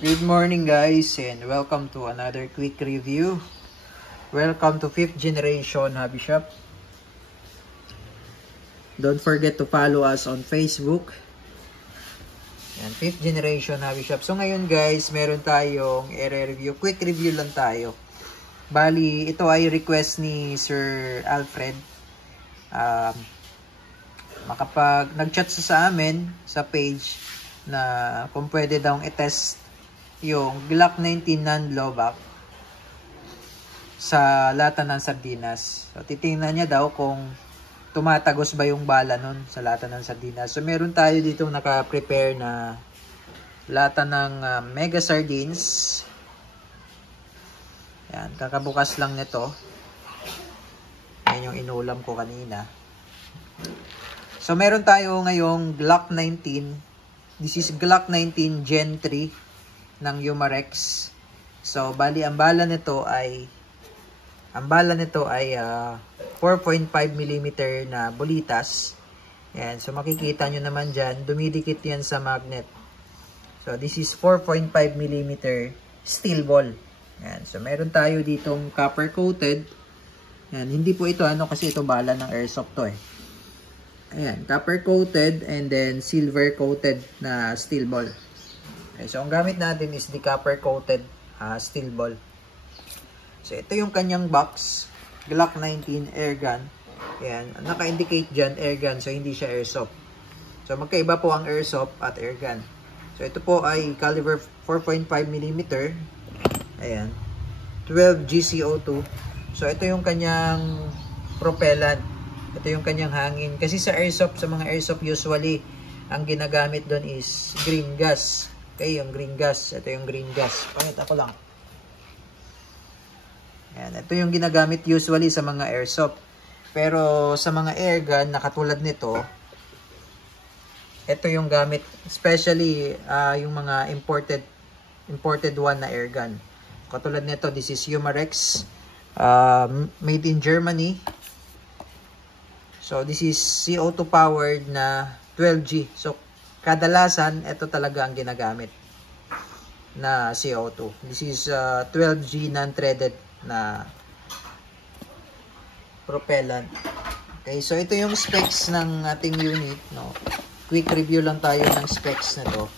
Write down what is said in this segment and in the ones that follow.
Good morning guys and welcome to another quick review. Welcome to 5th generation hobby shop. Don't forget to follow us on Facebook. Yan, 5th generation hobby shop. So ngayon guys, meron tayong i-review. Quick review lang tayo. Bali, ito ay request ni Sir Alfred. Nag-chat sa amin sa page na kung pwede daw i-test yung Glock 19 non-blowback sa lata ng sardinas. So, titingnan niya daw kung tumatagos ba yung bala nun sa lata ng sardinas. So, meron tayo dito naka-prepare na lata ng Mega Sardines. Yan, kakabukas lang nito. Yan yung inulam ko kanina. So, meron tayo ngayong Glock 19. This is Glock 19 Gen 3 ng Umarex. So, bali, ang bala nito ay 4.5 mm na bolitas. Yan. So, makikita nyo naman dyan, dumidikit yan sa magnet. So, this is 4.5 mm steel ball. Yan. So, meron tayo ditong copper coated. Yan. Hindi po ito, kasi ito bala ng airsoft to eh. Ayan, copper coated and then silver coated na steel ball. Okay, so ang gamit natin is the copper coated steel ball. So ito yung kanyang box, Glock 19 air gun. Ayan, naka-indicate dyan air gun, so hindi siya airsoft. So magkaiba po ang airsoft at air gun. So ito po ay caliber 4.5 mm. Ayan, 12 GCO2. So ito yung kanyang propellant. Ito yung kanyang hangin. Kasi sa airsoft, sa mga airsoft usually, ang ginagamit doon is green gas. Okay, yung green gas. Ito yung green gas. Pakita ko lang. Ayan, ito yung ginagamit usually sa mga airsoft. Pero sa mga airgun na katulad nito, ito yung gamit. Especially yung mga imported one na airgun. Katulad nito, this is Umarex. Made in Germany. So, this is CO2 powered na 12G. So, kadalasan, ito talaga ang ginagamit na CO2. This is 12G non-threaded na propellant. Okay, so ito yung specs ng ating unit. No? Quick review lang tayo ng specs na to.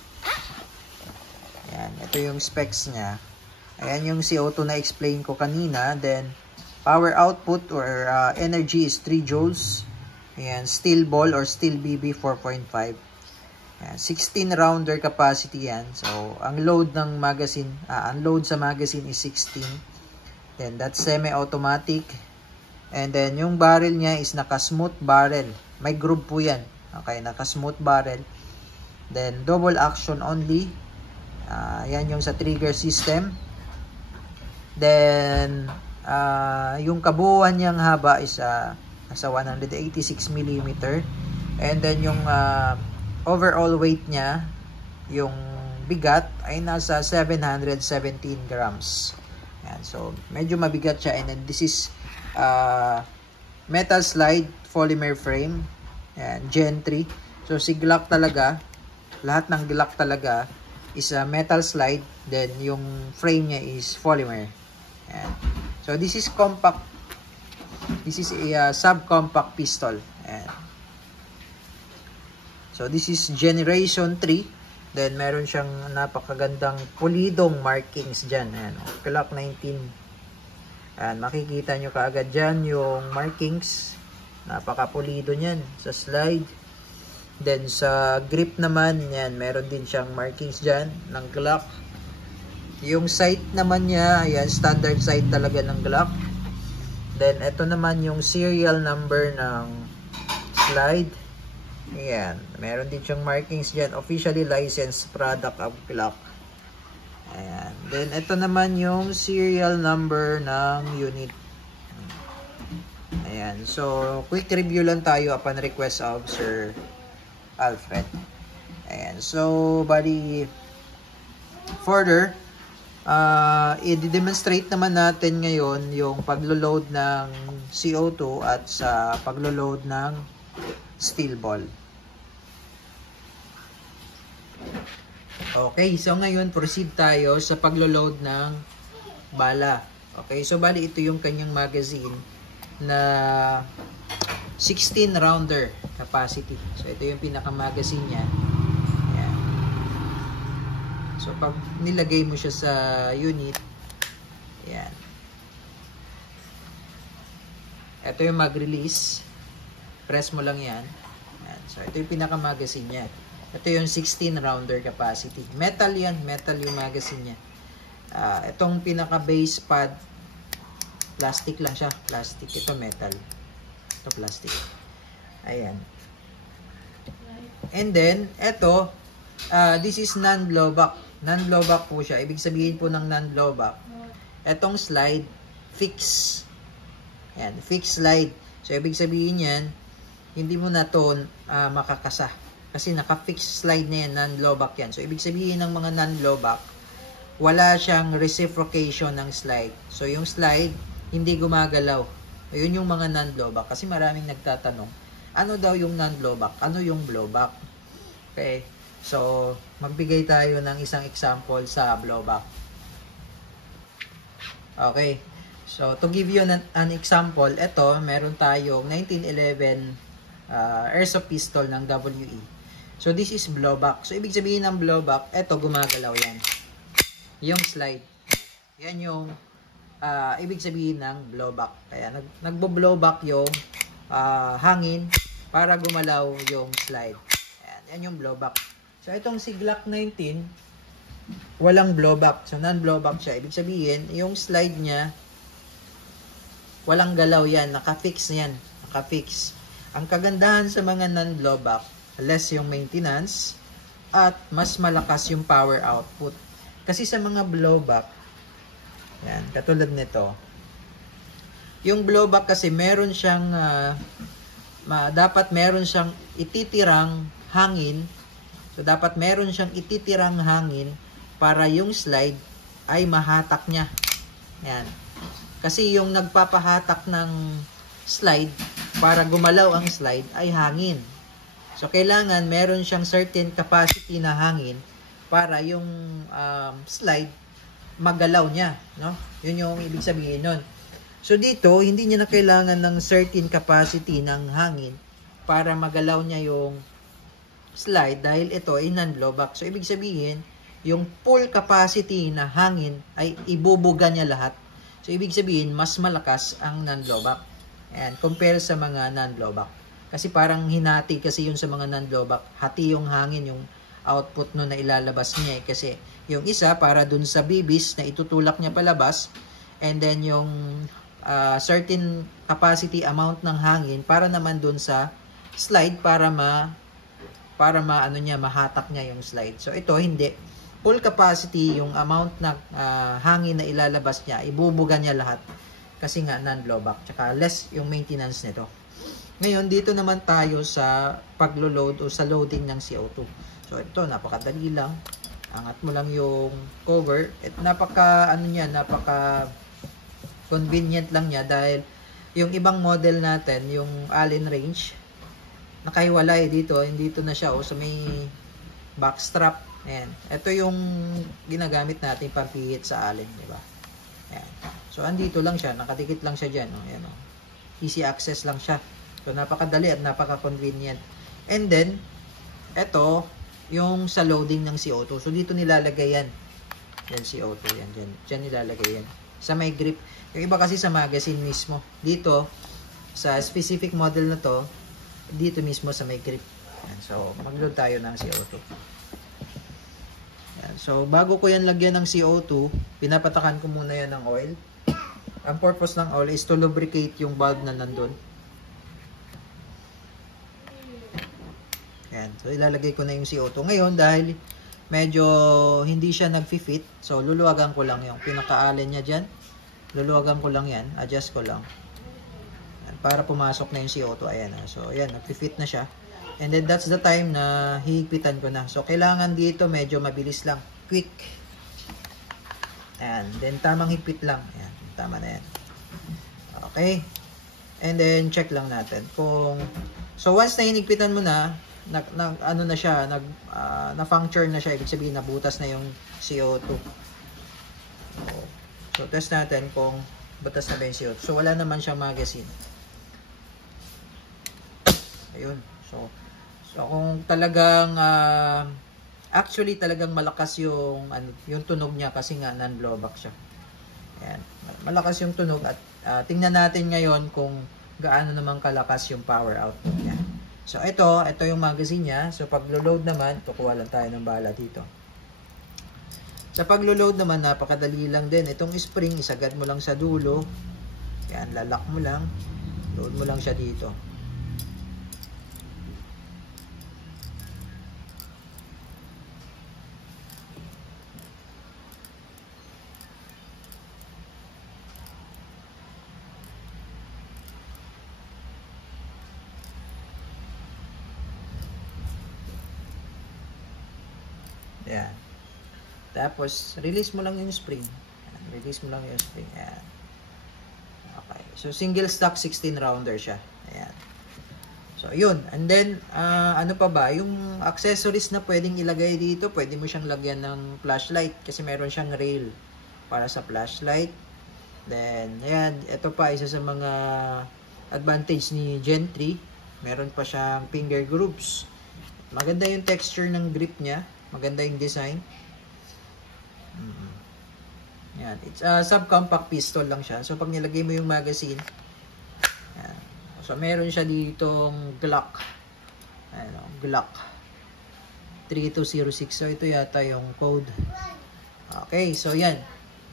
Ayan, ito yung specs niya. Ayan yung CO2 na explain ko kanina. Then, power output or energy is 3 joules. Ayan, steel ball or steel BB 4.5. Ayan, 16 rounder capacity yan. So, ang load ng magazine, ang load sa magazine is 16. Then, that's semi-automatic. And then, yung barrel niya is naka-smooth barrel. May groove po yan. Okay, naka-smooth barrel. Then, double action only. Yan yung sa trigger system. Then, yung kabuuan niyang haba is nasa 186 mm. And then yung overall weight niya, yung bigat ay nasa 717 grams. Ayan, so medyo mabigat siya. And then this is metal slide polymer frame. Ayan, Gen 3. So si Glock talaga, lahat ng Glock talaga is metal slide. Then yung frame niya is polymer. Ayan. So this is compact. This is a subcompact pistol. Ayan. So, this is generation 3. Then, meron siyang napakagandang pulidong markings dyan. Ayan. Glock 19. Ayan. Makikita nyo kaagad dyan yung markings. Napakapulido nyan sa slide. Then, sa grip naman, yan, meron din siyang markings dyan ng Glock. Yung sight naman niya, ayan, standard sight talaga ng Glock. Then, ito naman yung serial number ng slide. Ayan. Meron din siyang markings dyan. Officially licensed product of Glock. Ayan. Then, ito naman yung serial number ng unit. Ayan. So, quick review lang tayo upon request of Sir Alfred. Ayan. So, bali, further, i-demonstrate naman natin ngayon yung paglo-load ng CO2 at sa paglo-load ng steel ball. Okay, so ngayon proceed tayo sa paglo-load ng bala. Okay, so bali ito yung kanyang magazine na 16 rounder capacity. So ito yung pinaka-magazine niya. Ayan. So pag nilagay mo siya sa unit, ayan. Ito yung mag-release. Press mo lang yan. Ayan. So ito yung pinaka-magazine niya. Ito yung 16 rounder capacity. Metal yan. Metal yung magazine niya. Itong pinaka-base pad, plastic lang siya. Plastic. Ito metal. Ito plastic. Ayan. And then, ito, this is non-blowback. Non-blowback po siya. Ibig sabihin po ng non-blowback, itong slide, fix. Ayan. Fix slide. So, ibig sabihin yan, hindi mo na ito makakasa. Kasi naka-fix slide na yan, non-blowback yan. So, ibig sabihin ng mga non-blowback, wala siyang reciprocation ng slide. So, yung slide, hindi gumagalaw. Ayun yung mga non-blowback. Kasi maraming nagtatanong, ano daw yung non-blowback? Ano yung blowback? Okay. So, magbigay tayo ng isang example sa blowback. Okay. So, to give you an example, ito, meron tayong 1911 airsoft pistol ng WE. So, this is blowback. So, ibig sabihin ng blowback, ito, gumagalaw yan. Yung slide. Yan yung ibig sabihin ng blowback. Kaya, nagbo-blowback yung hangin para gumalaw yung slide. Ayan, yan yung blowback. So, itong si Glock 19, walang blowback. So, non-blowback siya. Ibig sabihin, yung slide niya, walang galaw yan. Naka-fix yan. Naka-fix. Ang kagandahan sa mga non-blowback, less yung maintenance at mas malakas yung power output. Kasi sa mga blowback, yan, katulad nito, yung blowback kasi meron siyang dapat meron siyang ititirang hangin. So dapat meron siyang ititirang hangin para yung slide ay mahatak niya. Yan. Kasi yung nagpapahatak ng slide para gumalaw ang slide ay hangin. So, kailangan meron siyang certain capacity na hangin para yung slide magalaw niya. No? Yun yung ibig sabihin nun. So, dito, hindi niya na kailangan ng certain capacity ng hangin para magalaw niya yung slide dahil ito ay non-blowback. So, ibig sabihin, yung full capacity na hangin ay ibubuga niya lahat. So, ibig sabihin, mas malakas ang non-blowback. And compare sa mga non-blowback. Kasi parang hinati kasi yun sa mga non-blowback. Hati yung hangin, yung output nun na ilalabas niya. Kasi yung isa para dun sa bibis na itutulak niya palabas. And then yung certain capacity amount ng hangin para naman dun sa slide para mahatak niya yung slide. So ito hindi. Full capacity yung amount na hangin na ilalabas niya, ibubuga niya lahat. Kasi nga non-blowback. Tsaka less yung maintenance nito. Ngayon, dito naman tayo sa paglo-load o sa loading ng CO2. So, ito, napakadali lang. Angat mo lang yung cover. At napaka convenient lang niya dahil yung ibang model natin, yung Allen Range, nakahiwalay dito. Dito na siya sa may backstrap. Ayan. Ito yung ginagamit natin pampihit sa Allen, di ba? Ayan. So, andito lang siya. Nakadikit lang siya dyan. Ayan, easy access lang siya. So, napakadali at napaka-convenient. And then, ito, yung sa loading ng CO2. So, dito nilalagay yan. Yan, CO2. Yan, dyan. Dyan nilalagay yan. Sa may grip. Yung iba kasi sa magazine mismo. Dito, sa specific model na to, dito mismo sa may grip. Yan. So, mag-load tayo ng CO2. Yan. So, bago ko yan lagyan ng CO2, pinapatakan ko muna yan ng oil. Ang purpose ng oil is to lubricate yung bulb na nandun. Yan. So, ilalagay ko na yung CO2. Ngayon, dahil medyo hindi siya nag-fit, so, luluwagan ko lang yung pinaka-allen niya dyan. Luluwagan ko lang yan. Adjust ko lang. Yan. Para pumasok na yung CO2. Ayan. So, ayan. Nag-fit na siya. And then, that's the time na hihigpitan ko na. So, kailangan dito medyo mabilis lang. Quick. Ayan. Then, tamang higpit lang. Ayan. Tama na yan. Okay. And then, check lang natin kung... So, once na hinigpitan mo na, ano na siya, na-puncture na siya, ibig sabihin, nabutas na yung CO2. So, test natin kung butas na ba yung CO2. So, wala naman siyang magazine. Ayun. So kung talagang, actually, talagang malakas yung tunog niya kasi nga non-blowback siya. Ayan. Malakas yung tunog at tingnan natin ngayon kung gaano naman kalakas yung power output niya. So, ito yung magazine niya. So, pag load naman, kukuha lang tayo ng bala dito. Sa pag-load naman, napakadali lang din. Itong spring, isagad mo lang sa dulo. Yan, lalak mo lang. Load mo lang siya dito. Yan. Tapos, release mo lang yung spring. Yan. Release mo lang yung spring. Yan. Okay. So, single stock 16 rounder siya. Ayan. So, yun. And then, ano pa ba? Yung accessories na pwedeng ilagay dito, pwede mo siyang lagyan ng flashlight kasi meron siyang rail para sa flashlight. Then, ayan. Ito pa, isa sa mga advantage ni Gen 3. Meron pa siyang finger grooves. Maganda yung texture ng grip niya. Maganda yung design. Yan. It's a subcompact pistol lang siya. So, pag nilagay mo yung magazine, yan. So, meron siya ditong Glock. Ano, Glock 3206. So, ito yata yung code. Okay. So, yan.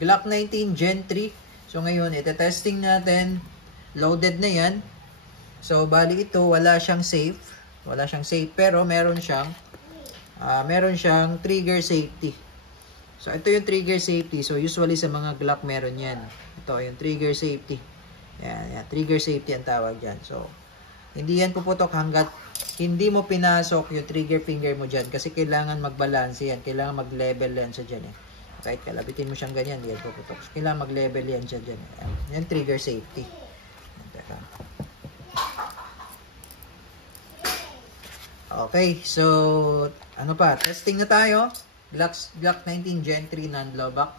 Glock 19 Gen 3. So, ngayon, ite-testing natin. Loaded na yan. So, bali ito, wala siyang safe. Wala siyang safe. Pero, meron siyang trigger safety. So, ito yung trigger safety. So, usually sa mga Glock meron yan. Ito, yung trigger safety. Yan. Trigger safety ang tawag dyan. So, hindi yan puputok hanggat hindi mo pinasok yung trigger finger mo dyan. Kasi kailangan mag-balance yan. Kailangan mag-level yan siya dyan. Kahit kalabitin mo siyang ganyan, hindi yan puputok. So, kailangan mag-level yan siya dyan. Yan, trigger safety. Teka. Okay, so, ano pa? Testing na tayo. Glock 19 Gen 3 non-blowback.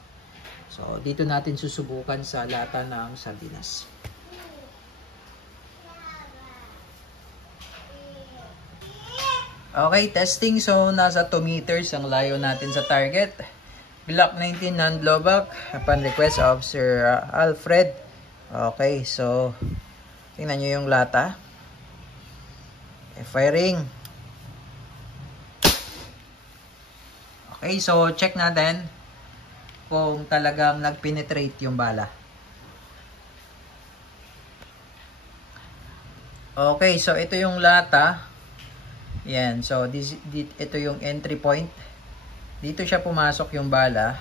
So, dito natin susubukan sa lata ng sardinas. Okay, testing. So, nasa 2 meters ang layo natin sa target. Glock 19 non-blowback upon request of Sir Alfred. Okay, so, tingnan nyo yung lata. Firing. Okay, so check natin kung talagang nag-penetrate yung bala. Okay, so ito yung lata. Yan, so ito yung entry point. Dito siya pumasok yung bala.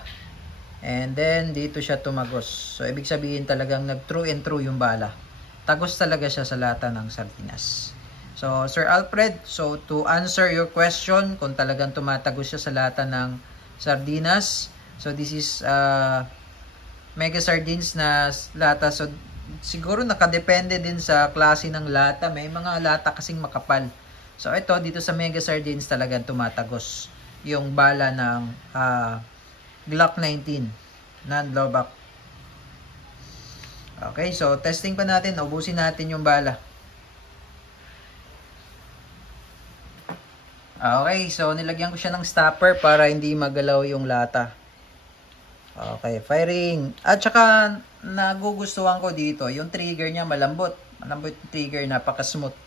And then dito siya tumagos. So ibig sabihin talagang nag-true and true yung bala. Tagos talaga siya sa lata ng sardinas. So, Sir Alfred, so to answer your question, kung talagang tumatagos siya sa lata ng sardinas, so this is mega sardines na lata. So, siguro nakadepende din sa klase ng lata. May mga lata kasing makapal. So, ito, dito sa mega sardines talagang tumatagos yung bala ng Glock 19 non-blowback. Okay, so testing pa natin. Ubusin natin yung bala. Okay, so nilagyan ko siya ng stopper para hindi magalaw yung lata. Okay, firing. At saka nagugustuhan ko dito, yung trigger niya malambot. Malambot yung trigger, napaka-smooth.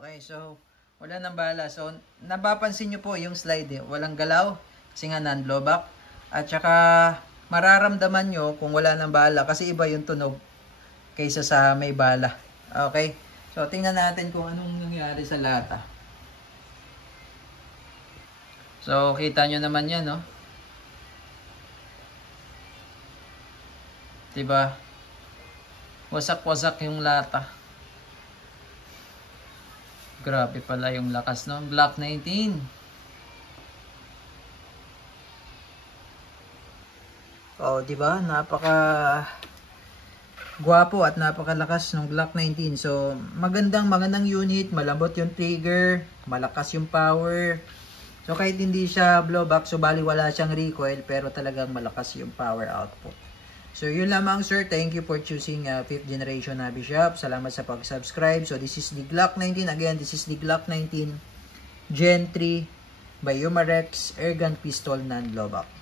Okay, so wala nang bala. So napapansin nyo po yung slide, walang galaw kasi nga non-blowback. At saka mararamdaman nyo kung wala nang bala kasi iba yung tunog kaysa sa may bala. Okay, so tingnan natin kung anong nangyari sa lata. So kita nyo naman yan, no? Diba? Wasak-wasak yung lata. Grabe pala yung lakas, no? Glock 19. Oh, di ba? Napaka gwapo at napakalakas ng Glock 19. So, magandang unit, malambot yung trigger, malakas yung power. So, kahit hindi siya blowback, so bali wala siyang recoil, pero talagang malakas yung power output. So, yun lamang sir. Thank you for choosing 5th generation Hobby Shop. Salamat sa pag-subscribe. So, this is the Glock 19. Again, this is the Glock 19 Gen 3 by Umarex Airgun Pistol Non-Blowback.